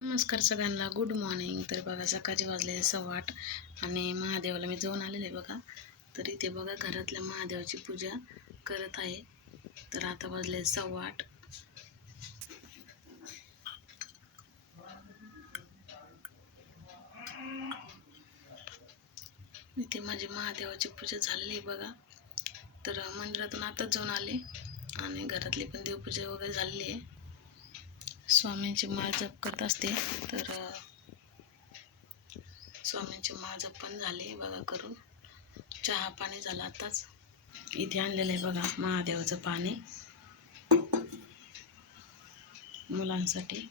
नमस्कार सगळ्यांना, good morning. तर बघा सकाळचे वाजले 8:15 आणि महादेवाला मी जाऊन आलेले आहे बघा. तर इथे बघा घरातल्या महादेवाची पूजा करत आहे. तर आता वाजले 8:15. इथे माझी महादेवाची पूजा झालेली आहे बघा. तर मंदिरातून आताच जाऊन आले आणि घरातली पण देवपूजा वगैरे झालेली आहे. स्वामींची माळ जप करत असते. तर स्वामींची माळ जप पण झाली बघा करून. चहा पाणी झालं आताच. इथे आणलेलं आहे बघा महादेवाचं पाणी मुलांसाठी,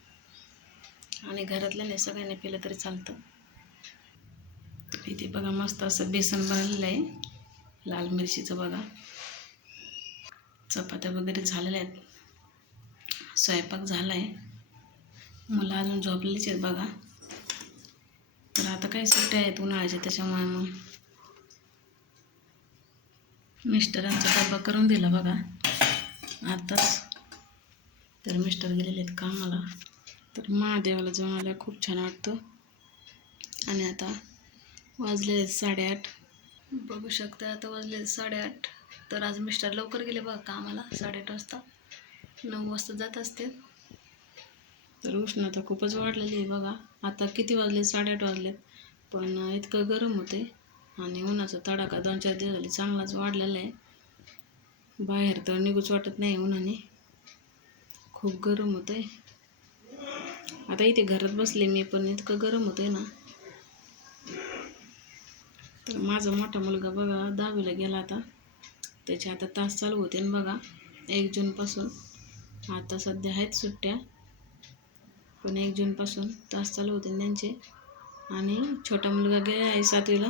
आणि घरातल्याने सगळ्यांनी पिलं तरी चालतं. इथे बघा मस्त असं बेसन बनलेलं आहे, लाल मिरचीचं बघा. चपात्या वगैरे झालेल्या आहेत, स्वयंपाक झाला आहे. मुलं अजून झोपलेलीच आहेत बघा. तर आता काय सुट्ट्या आहेत उन्हाळ्याच्या, त्याच्यामुळे मग मिस्टरांचा डबा करून दिला बघा आताच. तर मिस्टर गेलेले आहेत कामाला. तर महादेवाला जाऊन आल्या खूप छान वाटतं. आणि आता वाजले 8:30. बघू शकता आता वाजले 8:30. तर आज मिस्टर लवकर गेले बघा कामाला, 8:30 वाजता. 9 वाजता जात असते. तर उष्णता खूपच वाढलेली आहे बघा. आता किती वाजले, 8:30 वाजलेत, पण इतकं गरम होते. आणि उन्हाचा तडाखा 2-4 दिवस झाले चांगलाच वाढलेला आहे. बाहेर तर निघूच वाटत नाही उन्हाने, खूप गरम होतं आहे. आता इथे घरात बसले मी, पण इतकं गरम होतं आहे ना. तर माझा मोठा मुलगा बघा 10वीला गेला आता. त्याचे आता तास चालू होते ना बघा 1 जूनपासून. आता सध्या आहेत सुट्ट्या, पण 1 जूनपासून तास चालू होते त्यांचे. आणि छोटा मुलगा गेला आहे 7वीला.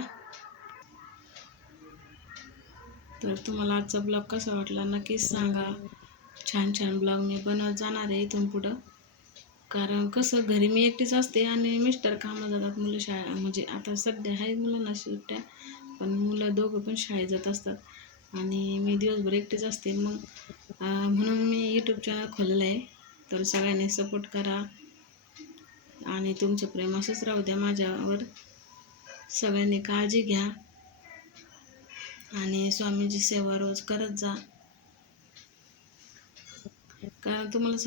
तर तुम्हाला आजचा ब्लॉग कसा वाटला नक्कीच सांगा. छान छान ब्लॉग मी बनवत जाणार आहे इथून पुढं. कारण कसं घरी मी एकटीच असते आणि मिस्टर कामाला जातात. मुलं शाळा, म्हणजे आता सध्या आहे मुलांना सुट्ट्या, पण मुलं दोघं पण शाळेत जात असतात आणि मी दिवसभर एकटीच असते. मग म्हणून मी यूट्यूब चॅनल खोललेलं आहे. तर सगळ्यांनी सपोर्ट करा आणि तुमचं प्रेम असंच राहू द्या माझ्यावर. सगळ्यांनी काळजी घ्या आणि स्वामींची सेवा रोज करत जा. कारण तुम्हाला